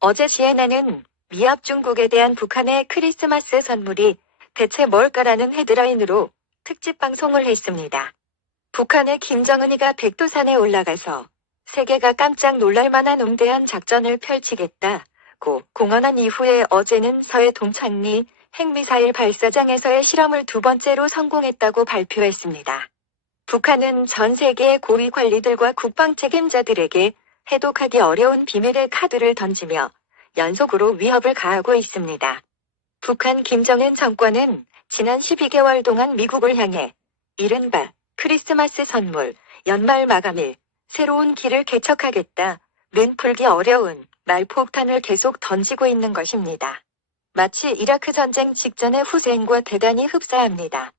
어제 CNN은 미합 중국에 대한 북한의 크리스마스 선물이 대체 뭘까라는 헤드라인으로 특집 방송을 했습니다. 북한의 김정은이가 백두산에 올라가서 세계가 깜짝 놀랄 만한 웅대한 작전을 펼치겠다고 공언한 이후에 어제는 서해 동창리 핵미사일 발사장에서의 실험을 두 번째로 성공했다고 발표했습니다. 북한은 전 세계의 고위 관리들과 국방 책임자들에게 해독하기 어려운 비밀의 카드를 던지며 연속으로 위협을 가하고 있습니다. 북한 김정은 정권은 지난 12개월 동안 미국을 향해 이른바 크리스마스 선물, 연말 마감일, 새로운 길을 개척하겠다는 풀기 어려운 말폭탄을 계속 던지고 있는 것입니다. 마치 이라크 전쟁 직전의 후세인과 대단히 흡사합니다.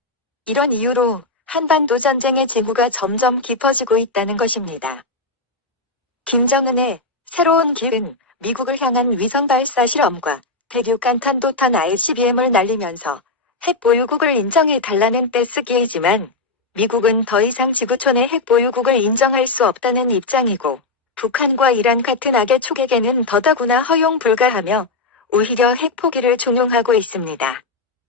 이런 이유로 한반도 전쟁의 징후가 점점 깊어지고 있다는 것입니다. 김정은의 새로운 길은 미국을 향한 위성 발사 실험과 대륙간탄도탄 ICBM을 날리면서 핵보유국을 인정해달라는 떼쓰기이지만 미국은 더 이상 지구촌의 핵보유국을 인정할 수 없다는 입장이고 북한과 이란 같은 악의 초계계는 더더구나 허용 불가하며 오히려 핵포기를 종용하고 있습니다.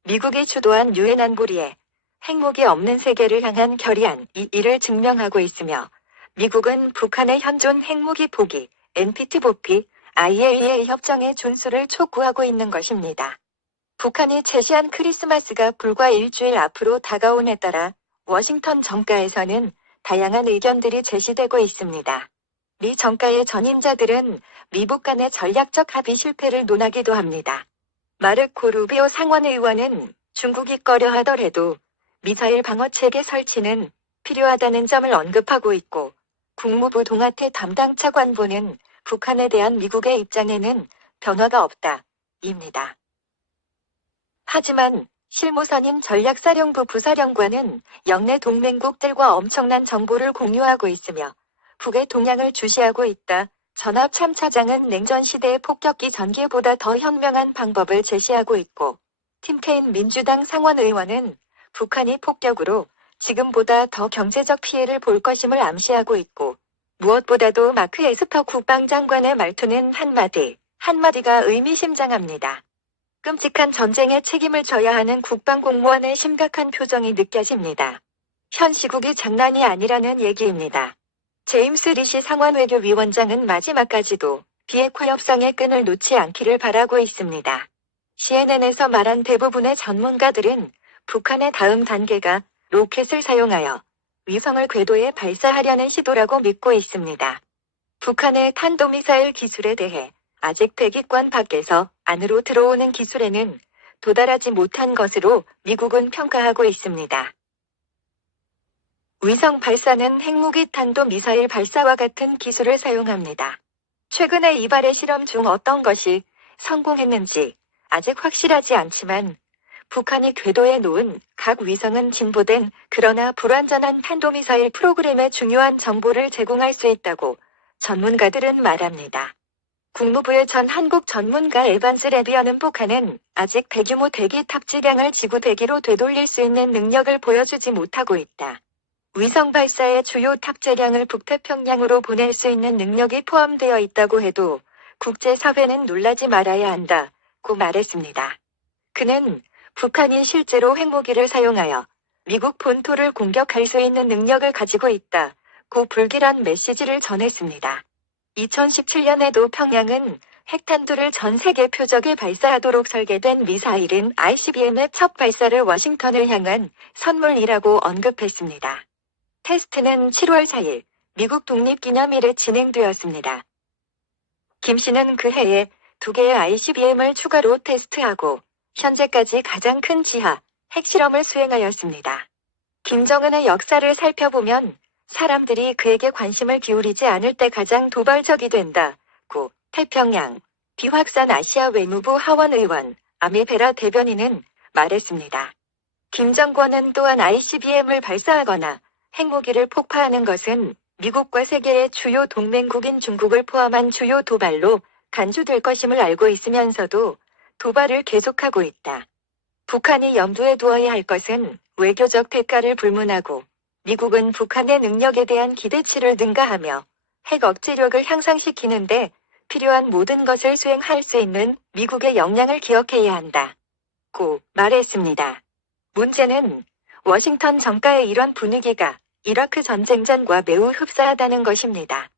미국이 주도한 유엔 안보리에 핵무기 없는 세계를 향한 결의안이 이를 증명하고 있으며 미국은 북한의 현존 핵무기 포기, NPT 복귀, IAEA 협정의 준수를 촉구하고 있는 것입니다. 북한이 제시한 크리스마스가 불과 일주일 앞으로 다가온에 따라 워싱턴 정가에서는 다양한 의견들이 제시되고 있습니다. 미 정가의 전임자들은 미북 간의 전략적 합의 실패를 논하기도 합니다. 마르코 루비오 상원의원은 중국이 꺼려하더라도 미사일 방어체계 설치는 필요하다는 점을 언급하고 있고 국무부 동아태 담당 차관보는 북한에 대한 미국의 입장에는 변화가 없다입니다. 하지만 실무선임 전략사령부 부사령관은 영내 동맹국들과 엄청난 정보를 공유하고 있으며 북의 동향을 주시하고 있다. 전합 참차장은 냉전 시대의 폭격기 전개보다 더 현명한 방법을 제시하고 있고 팀 케인 민주당 상원의원은 북한이 폭격으로 지금보다 더 경제적 피해를 볼 것임을 암시하고 있고 무엇보다도 마크 에스퍼 국방장관의 말투는 한마디가 의미심장합니다. 끔찍한 전쟁에 책임을 져야 하는 국방공무원의 심각한 표정이 느껴집니다. 현 시국이 장난이 아니라는 얘기입니다. 제임스 리시 상원외교위원장은 마지막까지도 비핵화 협상의 끈을 놓지 않기를 바라고 있습니다. CNN에서 말한 대부분의 전문가들은 북한의 다음 단계가 로켓을 사용하여 위성을 궤도에 발사하려는 시도라고 믿고 있습니다. 북한의 탄도미사일 기술에 대해 아직 대기권 밖에서 안으로 들어오는 기술에는 도달하지 못한 것으로 미국은 평가하고 있습니다. 위성 발사는 핵무기 탄도미사일 발사와 같은 기술을 사용합니다. 최근에 이발의 실험 중 어떤 것이 성공했는지 아직 확실하지 않지만 북한이 궤도에 놓은 각 위성은 진보된 그러나 불완전한 탄도미사일 프로그램의 중요한 정보를 제공할 수 있다고 전문가들은 말합니다. 국무부의 전 한국 전문가 에반스 레비어는 북한은 아직 대규모 대기 탑재량을 지구 대기로 되돌릴 수 있는 능력을 보여주지 못하고 있다. 위성 발사의 주요 탑재량을 북태평양으로 보낼 수 있는 능력이 포함되어 있다고 해도 국제사회는 놀라지 말아야 한다고 말했습니다. 그는 북한이 실제로 핵무기를 사용하여 미국 본토를 공격할 수 있는 능력을 가지고 있다고 불길한 메시지를 전했습니다. 2017년에도 평양은 핵탄두를 전 세계 표적에 발사하도록 설계된 미사일인 ICBM의 첫 발사를 워싱턴을 향한 선물이라고 언급했습니다. 테스트는 7월 4일 미국 독립기념일에 진행되었습니다. 김 씨는 그 해에 2개의 ICBM을 추가로 테스트하고 현재까지 가장 큰 지하 핵실험을 수행하였습니다. 김정은의 역사를 살펴보면 사람들이 그에게 관심을 기울이지 않을 때 가장 도발적이 된다고 태평양 비확산 아시아 외무부 하원의원 아미베라 대변인은 말했습니다. 김 정권은 또한 ICBM을 발사하거나 핵무기를 폭파하는 것은 미국과 세계의 주요 동맹국인 중국을 포함한 주요 도발로 간주될 것임을 알고 있으면서도 도발을 계속하고 있다. 북한이 염두에 두어야 할 것은 외교적 대가를 불문하고 미국은 북한의 능력에 대한 기대치를 능가하며 핵 억제력을 향상시키는데 필요한 모든 것을 수행할 수 있는 미국의 역량을 기억해야 한다. 고 말했습니다. 문제는 워싱턴 정가의 이런 분위기가 이라크 전쟁 전과 매우 흡사하다는 것입니다.